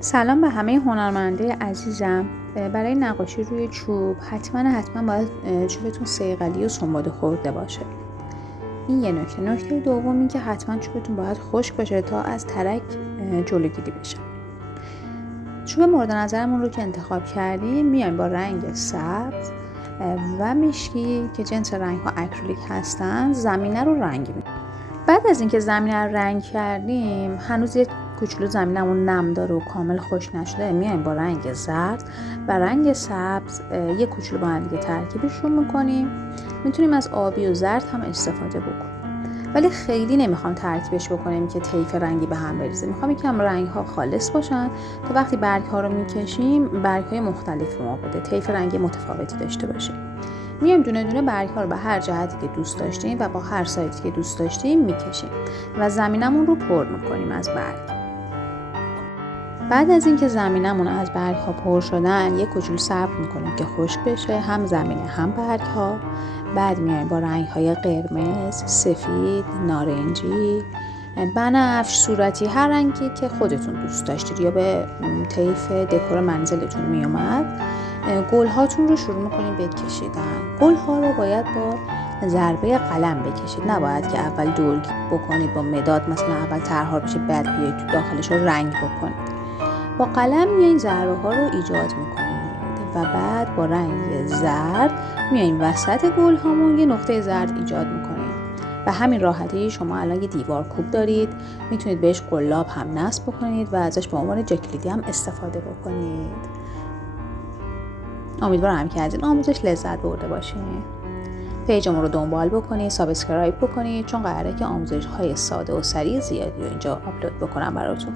سلام به همه هنرمنده عزیزم. برای نقاشی روی چوب حتما باید چوبتون صیقلی و سنباده خورده باشه. این یه نکته دومی که حتما چوبتون باید خشک باشه تا از ترک جلوگیری بشه. چوب مورد نظرمون رو که انتخاب کردیم میایم با رنگ سبز و مشکی که جنس رنگ ها اکریلیک هستن زمینه رو رنگ می‌کنیم. بعد از اینکه زمینه رو رنگ کردیم هنوز یه کوچولو زمینمون نم داره و کامل خشک نشده، میایم با رنگ زرد و رنگ سبز یه کوچولو با هم دیگه ترکیبشون میکنیم. میتونیم از آبی و زرد هم استفاده بکنیم، ولی خیلی نمیخوام ترکیبش بکنیم که طیف رنگی به هم بریزه. میخوام یکم رنگ ها خالص باشن تا وقتی برگ ها رو میکشیم برگ های مختلف ما بده، طیف رنگی متفاوتی داشته باشیم. میایم دونه دونه برگ ها رو به هر جهتی که دوست داشتیم و با هر سایزی که دوست داشتیم میکشیم و زمینمون رو پر میکنیم از برگ. بعد از اینکه زمینمون از برگ ها پر شدن یک کوچولو صبر میکنیم که خشک بشه، هم زمینه هم برگ ها. بعد میایم با رنگ های قرمز، سفید، نارنجی، بنفش، صورتی، هر رنگی که خودتون دوست داشتید یا به طیف دکور منزلتون میومد، گل هاتون رو شروع میکنید به کشیدن. گل ها رو باید با ضربه قلم بکشید، نباید که اول دورگی بکنید با مداد، مثلا اول طرح‌ها بشه بعد بیاید تو داخلش رو رنگ بکنید. با قلم میایین ضربه ها رو ایجاد میکنید و بعد با رنگ زرد میایین وسط گل هامون یه نقطه زرد ایجاد میکنید. و همین راحتی شما الان یه دیوار کوب دارید، میتونید بهش قلاب هم نصب بکنید و ازش به عنوان جاکلیدی هم استفاده بکنید. امیدوارم که از این آموزش لذت برده باشید. پیجمون رو دنبال بکنید، سابسکرایب بکنید، چون قراره که آموزش های ساده و سریع زیادی رو اینجا آپلود بکنم براتون.